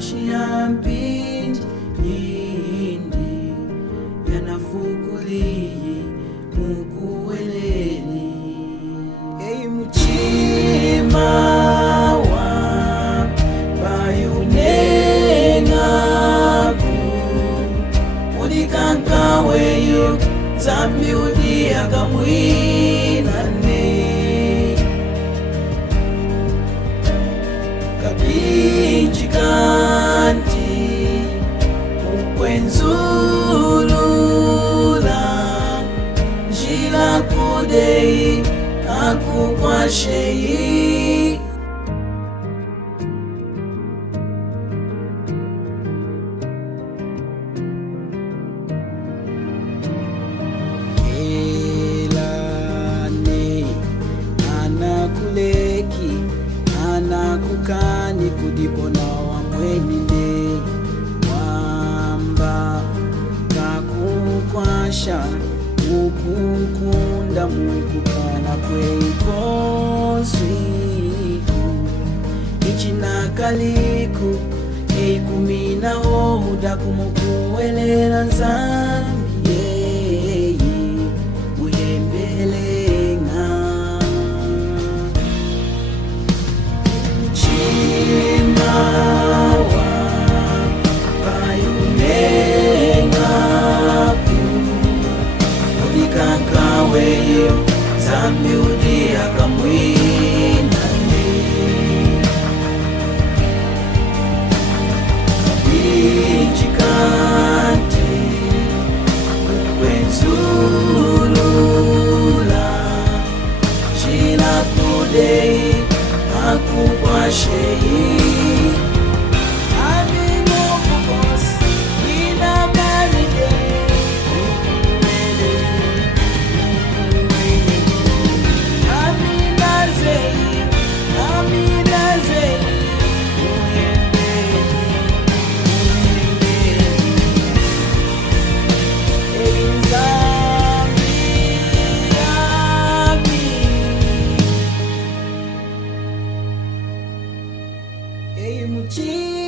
mashiampindi yindi yanafukuliye mukuweleni. Ei mutima wa bayunengaku udikankaweyo zambi udiakamwinane kapinji kanti ukwenzulula njila kudei akukwasheyi. Elane anakuleki anakukani kudibona wamwenine wamba kakukwasha ukukunda mukukana kweikoswiku ichinakaliku eikumina ohuda kumukuwelela nzambi yeyi uyembelenga chimawa bayunengaku udikankaweyo zambi udiakamwinane kabinjikante ukwenzulula njila kudei akukwasheyi. Ei mutima